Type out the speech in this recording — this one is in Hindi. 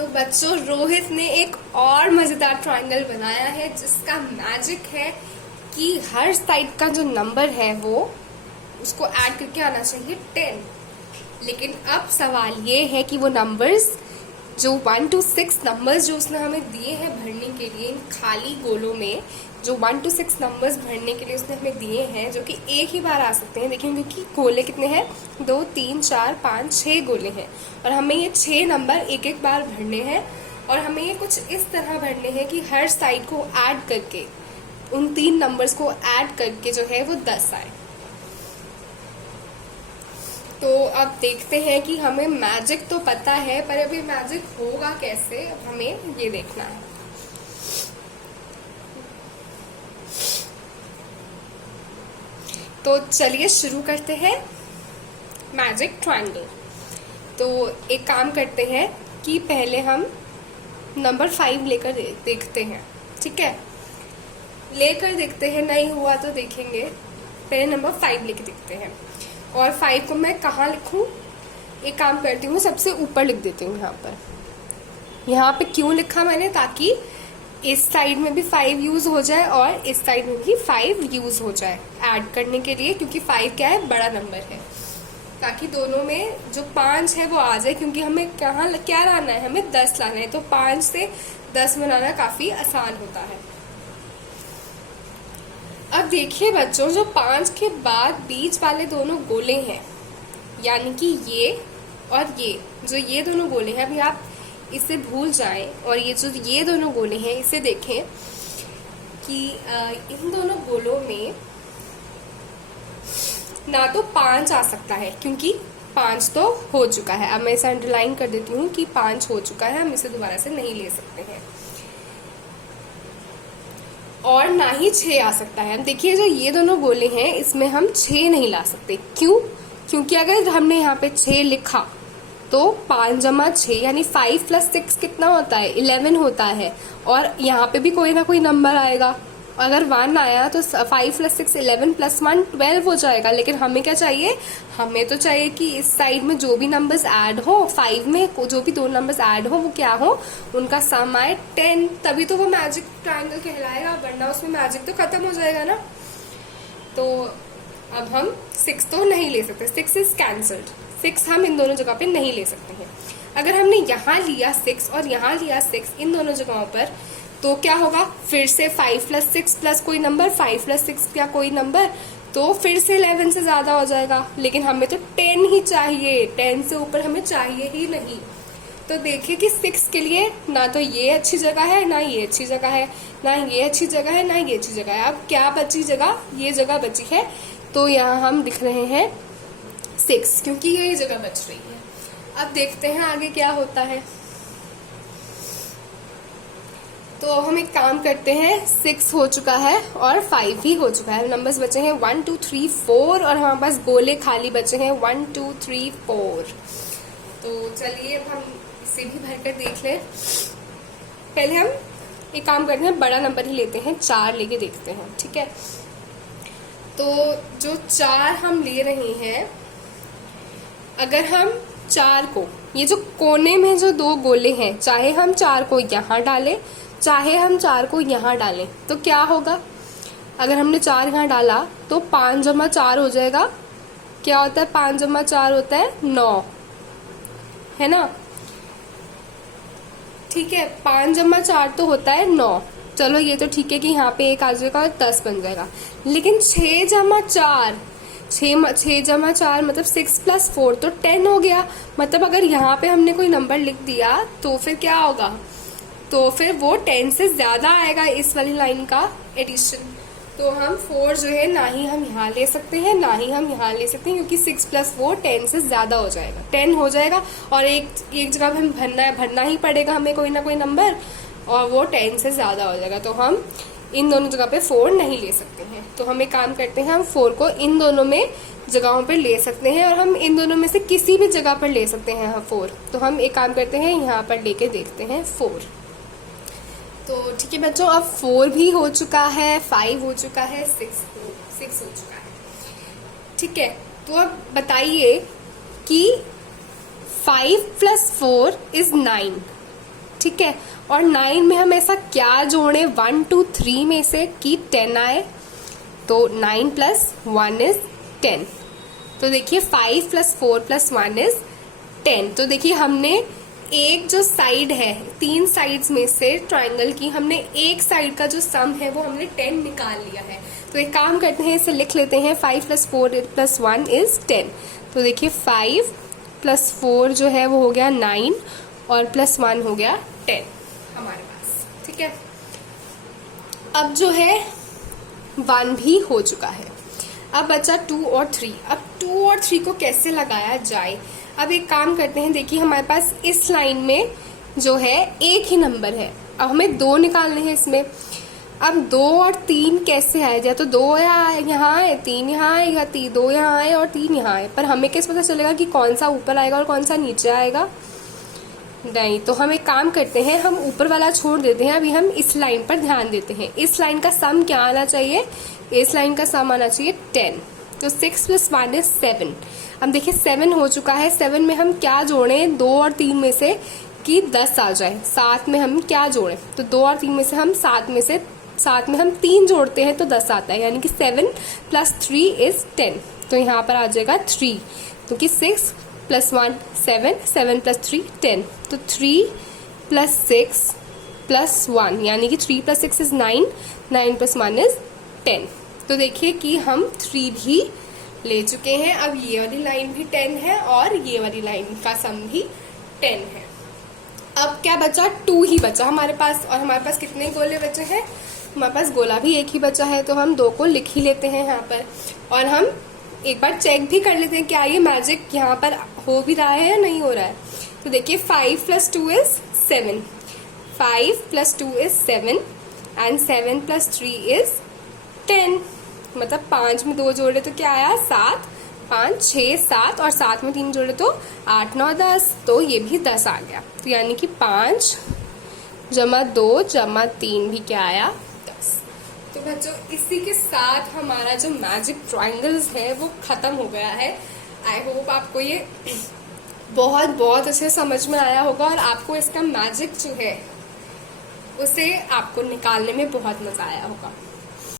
तो बच्चों, रोहित ने एक और मजेदार ट्रायंगल बनाया है जिसका मैजिक है कि हर साइड का जो नंबर है वो उसको ऐड करके आना चाहिए 10। लेकिन अब सवाल ये है कि वो नंबर्स जो 1 to 6 नंबर्स जो उसने हमें दिए हैं भरने के लिए, इन खाली गोलों में जो 1 to 6 नंबर्स भरने के लिए उसने हमें दिए हैं, जो कि एक ही बार आ सकते हैं। देखिए क्योंकि गोले कितने हैं, 2 3 4 5 6 गोले हैं और हमें ये 6 नंबर एक एक बार भरने हैं। और हमें ये कुछ इस तरह भरने हैं कि हर साइड को ऐड करके, उन 3 नंबर्स को ऐड करके जो है वो 10 आए। तो अब देखते हैं कि हमें मैजिक तो पता है, पर अभी मैजिक होगा कैसे, अब हमें ये देखना है। तो चलिए शुरू करते हैं मैजिक ट्रायंगल। तो एक काम करते हैं कि पहले हम नंबर 5 लेकर देखते हैं, ठीक है? लेकर देखते हैं, नहीं हुआ तो देखेंगे। पहले नंबर 5 लेके देखते हैं। और 5 को मैं कहाँ लिखूं? एक काम करती हूँ, सबसे ऊपर लिख देती हूँ यहाँ पर। यहाँ पे क्यों लिखा मैंने? ताकि इस साइड में भी 5 यूज हो जाए और इस साइड में भी 5 यूज हो जाए ऐड करने के लिए, क्योंकि 5 क्या है, बड़ा नंबर है। ताकि दोनों में जो 5 है वो आ जाए, क्योंकि हमें कहाँ क्या लाना है, हमें 10 लाना है। तो 5 से 10 बनाना काफी आसान होता है। अब देखिए बच्चों, जो 5 के बाद बीच वाले दोनों गोले हैं, यानी कि ये और ये दोनों गोले हैं, अभी आप इसे भूल जाएं और ये दोनों गोले हैं, इसे देखें कि इन दोनों गोलों में ना तो 5 आ सकता है, क्योंकि 5 तो हो चुका है। अब मैं इसे अंडरलाइन कर देती हूँ कि 5 हो चुका है, हम इसे दोबारा से नहीं ले सकते हैं। और ना ही 6 आ सकता है। देखिए जो ये दोनों गोले हैं, इसमें हम 6 नहीं ला सकते। क्यों? क्योंकि अगर हमने यहाँ पे 6 लिखा तो 5 जमा 6 यानी 5 + 6 कितना होता है, 11 होता है। और यहाँ पे भी कोई ना कोई नंबर आएगा। अगर 1 आया तो 5 + 6 11 + 1 12 हो जाएगा। लेकिन हमें क्या चाहिए? हमें तो चाहिए कि इस साइड में जो भी नंबर्स ऐड हो, 5 में जो भी 2 नंबर्स ऐड हो, वो क्या हो, उनका सम आए 10। तभी तो वो मैजिक ट्रायंगल कहलाएगा, वरना उसमें मैजिक तो खत्म हो जाएगा ना। तो अब हम 6 तो नहीं ले सकते, 6 इज कैंसल्ड। 6 हम इन दोनों जगह पे नहीं ले सकते हैं। अगर हमने यहाँ लिया 6 और यहाँ लिया 6 इन दोनों जगहों पर, तो क्या होगा? फिर से 5 + 6 प्लस कोई नंबर, 5 + 6 क्या कोई नंबर, तो फिर से 11 से ज्यादा हो जाएगा। लेकिन हमें तो 10 ही चाहिए, 10 से ऊपर हमें चाहिए ही नहीं। तो देखिए कि 6 के लिए ना तो ये अच्छी जगह है, ना ये अच्छी जगह है, ना ये अच्छी जगह है, ना ये अच्छी जगह है। अब क्या बची जगह? ये जगह बची है। तो यहाँ हम लिख रहे हैं 6, क्योंकि ये जगह बच रही है। अब देखते हैं आगे क्या होता है। तो हम एक काम करते हैं, 6 हो चुका है और 5 भी हो चुका है। नंबर्स बचे हैं 1 2 3 4 और हमारे पास गोले खाली बचे हैं 1 2 3 4। तो चलिए अब हम इसे भी भरकर देख लें। पहले हम एक काम करते हैं, बड़ा नंबर ही लेते हैं, 4 लेके देखते हैं, ठीक है? तो जो 4 हम ले रहे हैं, अगर हम 4 को, ये जो कोने में जो 2 गोले हैं, चाहे हम 4 को यहाँ डालें, चाहे हम 4 को यहाँ डालें, तो क्या होगा? अगर हमने 4 यहाँ डाला तो 5 जमा 4 हो जाएगा। क्या होता है? 5 जमा 4 होता है 9, है ना? ठीक है, 5 जमा 4 तो होता है 9। चलो ये तो ठीक है कि यहाँ पे एक आ जाएगा और 10 बन जाएगा। लेकिन 6 जमा 4 मतलब 6 + 4 तो 10 हो गया। मतलब अगर यहाँ पे हमने कोई नंबर लिख दिया तो फिर क्या होगा? तो फिर वो 10 से ज्यादा आएगा, इस वाली लाइन का एडिशन। तो हम 4 जो है ना ही हम यहाँ ले सकते हैं, ना ही हम यहाँ ले सकते हैं, क्योंकि 6 + 4 10 से ज्यादा हो जाएगा, 10 हो जाएगा। और एक जगह हम भरना ही पड़ेगा हमें कोई ना कोई नंबर, और वो 10 से ज्यादा हो जाएगा। तो हम इन दोनों जगह पे 4 नहीं ले सकते हैं। तो हम एक काम करते हैं, हम 4 को इन दोनों में जगहों पर ले सकते हैं, और हम इन दोनों में से किसी भी जगह पर ले सकते हैं 4। तो हम एक काम करते हैं, यहाँ पर लेके देखते हैं 4। तो ठीक है बच्चों, अब 4 भी हो चुका है, 5 हो चुका है, 6 हो चुका है, ठीक है? तो अब बताइए कि 5 + 4 = 9, ठीक है। और 9 में हम ऐसा क्या जोड़े 1 2 3 में से कि 10 आए, तो 9 + 1 इज 10। तो देखिए 5 + 4 + 1 इज 10। तो देखिए हमने एक जो साइड है, 3 साइड्स में से ट्राइंगल की हमने एक साइड का जो सम है वो हमने 10 निकाल लिया है। तो एक काम करते हैं, इसे लिख लेते हैं, 5 + 4 + 1 इज 10। तो देखिए 5 + 4 जो है वो हो गया 9 और +1 हो गया 10 हमारे पास, ठीक है। अब जो है 1 भी हो चुका है। अब बचा 2 और 3। अब 2 और 3 को कैसे लगाया जाए? अब एक काम करते हैं, देखिए हमारे पास इस लाइन में जो है एक ही नंबर है, अब हमें 2 निकालने हैं इसमें। अब 2 और 3 कैसे आए जाए? तो 2 यहाँ आए, 3 यहाँ आएगा, 2 यहाँ आए और 3 यहाँ आए, पर हमें कैसे पता चलेगा कि कौन सा ऊपर आएगा और कौन सा नीचे आएगा? नहीं, तो हम एक काम करते हैं, हम ऊपर वाला छोड़ देते हैं, अभी हम इस लाइन पर ध्यान देते हैं। इस लाइन का सम क्या आना चाहिए? इस लाइन का सम आना चाहिए 10। तो 6 + 1 इज 7। अब देखिए 7 हो चुका है, 7 में हम क्या जोड़ें 2 और 3 में से कि 10 आ जाए। 7 में हम क्या जोड़ें? तो 2 और 3 में से हम 7 में हम 3 जोड़ते हैं तो 10 आता है, यानी कि 7 + 3 इज 10। तो यहाँ पर आ जाएगा 3, क्योंकि 6 + 1 7, 7 + 3 10। तो 3 + 6 + 1 यानी कि 3 + 6 इज 9, 9 + 1 इज 10। तो देखिए कि हम 3 भी ले चुके हैं। अब ये वाली लाइन भी 10 है और ये वाली लाइन का सम भी 10 है। अब क्या बचा? 2 ही बचा हमारे पास। और हमारे पास कितने गोले बचे हैं? हमारे पास गोला भी एक ही बचा है, तो हम 2 को लिख ही लेते हैं यहाँ पर। और हम एक बार चेक भी कर लेते हैं क्या ये मैजिक यहाँ पर हो भी रहा है या नहीं हो रहा है। तो देखिए 5 + 2 इज 7, 5 + 2 इज 7 एंड 7 + 3 इज 10। मतलब 5 में 2 जोड़े तो क्या आया? 7, 5 6 7 और 7 में 3 जोड़े तो 8 9 10, तो ये भी 10 आ गया। तो यानी कि 5 + 2 + 3 भी क्या आया? 10। तो बच्चों इसी के साथ हमारा जो मैजिक ट्रायंगल्स है वो खत्म हो गया है। आई होप आपको ये बहुत बहुत अच्छे समझ में आया होगा और आपको इसका मैजिक जो है उसे आपको निकालने में बहुत मजा आया होगा।